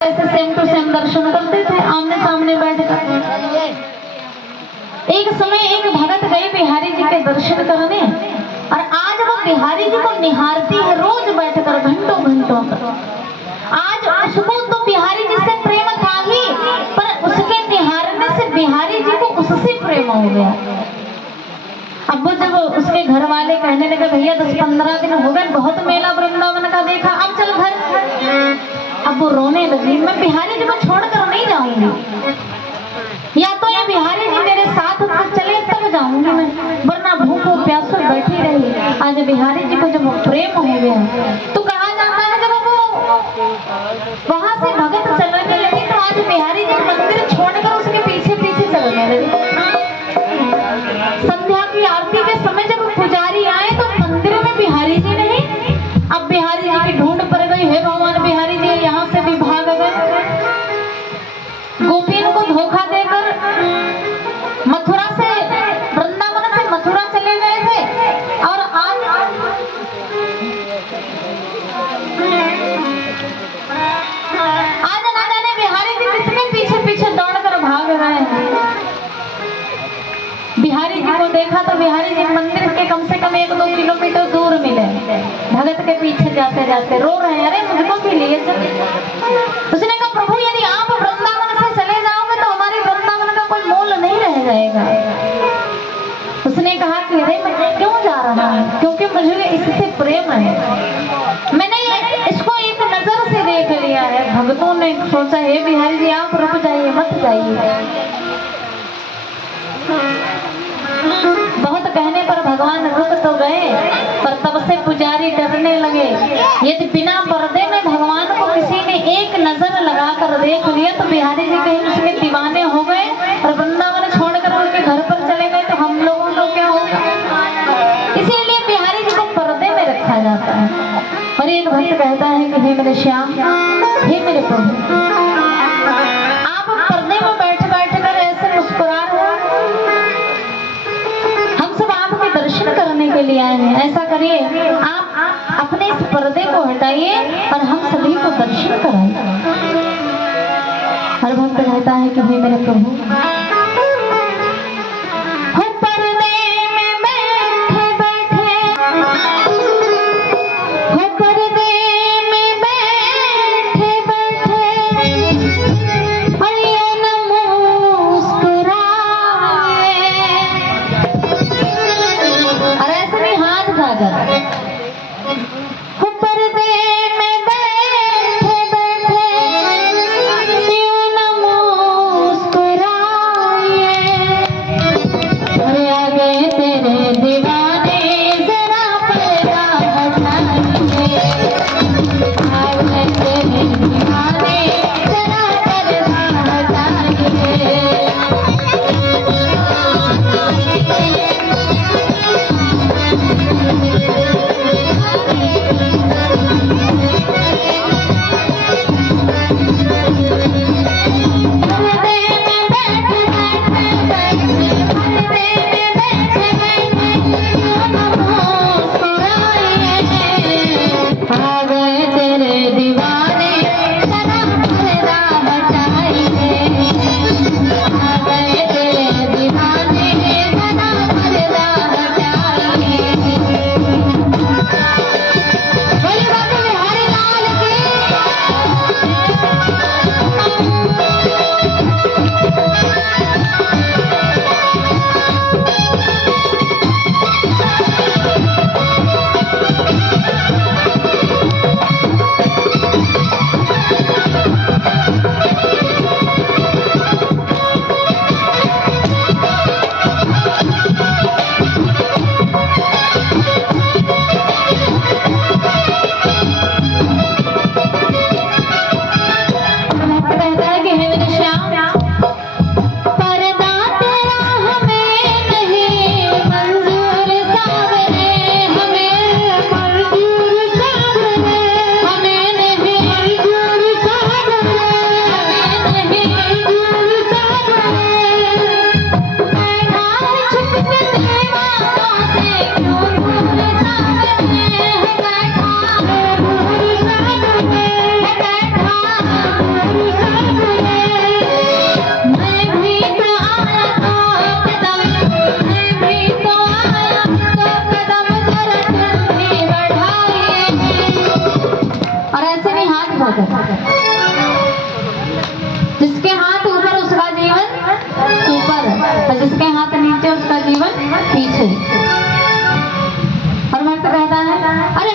ऐसे same to same दर्शन करते थे आमने सामने बैठकर। एक समय एक भगत गए बिहारी जी के दर्शन करने और आज वो बिहारी जी को निहारती है रोज बैठकर घंटों घंटों तक। आज उसको तो बिहारी जी से प्रेम था ही, पर उसके निहारने से बिहारी जी को उससे प्रेम हो गया। अब वो जब उसके घर वाले कहने लगे भैया 10-15 दिन हो गए, बहुत मेला वृंदावन का देखा, अब चल घर। अब वो रोने लगी, मैं बिहारी जी को छोड़कर नहीं जाऊंगी, या तो ये बिहारी जी मेरे साथ चले तब जाऊंगी मैं, वरना भूखो प्यासो बैठी रही। आज बिहारी जी को जब प्रेम हो गया तो कहा जाता है जब वो वहां से भगत चलने लगी तो आज बिहारी जी मंदिर छोड़कर उसके पीछे पीछे चलने लगे। संध्या की आरती के समय जब पुजारी आए तो मंदिर में बिहारी जी नहीं। अब बिहारी जी की ढूंढ पड़ गई, हे भगवान बिहारी जी यहाँ से भी भाग गए। गोपियों को धोखा देकर मथुरा से वृंदावन से मथुरा चले गए थे और आज ना जाने बिहारी जी किसके पीछे पीछे दौड़कर भाग रहे हैं। बिहारी जी को देखा तो बिहारी जी मंदिर के कम से कम 1-2 किलोमीटर दूर मिले। भगत के पीछे जाते जाते रो रहे हैं, अरे मुझको भी लिए चल। उसने कहा प्रभु यदि आप वृंदावन से चले जाओगे तो हमारे वृंदावन का कोई मोल नहीं रह जाएगा। उसने कहा कि अरे मैं क्यों जा रहा हूँ, क्योंकि मुझे इससे प्रेम है, मैंने इसको एक नजर से देख लिया है। भक्तों ने सोचा हे बिहारी जी आप रुक जाइए, मत जाइए। बहुत कहने पर भगवान रुक तो गए, पर तब से पुजारी डरने लगे। यदि बिना पर्दे में भगवान को किसी ने एक नजर लगा कर देख लिया तो बिहारी जी कहीं उसके दीवाने हो गए और वृंदावन छोड़कर उनके घर पर चले गए तो हम लोगों को क्या होगा। इसीलिए बिहारी जी को पर्दे में रखा जाता है। और एक भक्त कहता है कि हे मेरे श्याम, हे मेरे प्रभु, आप पर्दे में बैठ बैठ कर ऐसे मुस्कुरा रहे हैं, दर्शन करने के लिए आए हैं। ऐसा करिए आप अपने इस पर्दे को हटाइए और हम सभी को दर्शन कराइए। हर भक्त कहता है कि हे मेरे प्रभु, जाए। जिसके हाथ ऊपर उसका जीवन ऊपर, और जिसके हाथ नीचे उसका जीवन पीछे। और मैं तो कहता है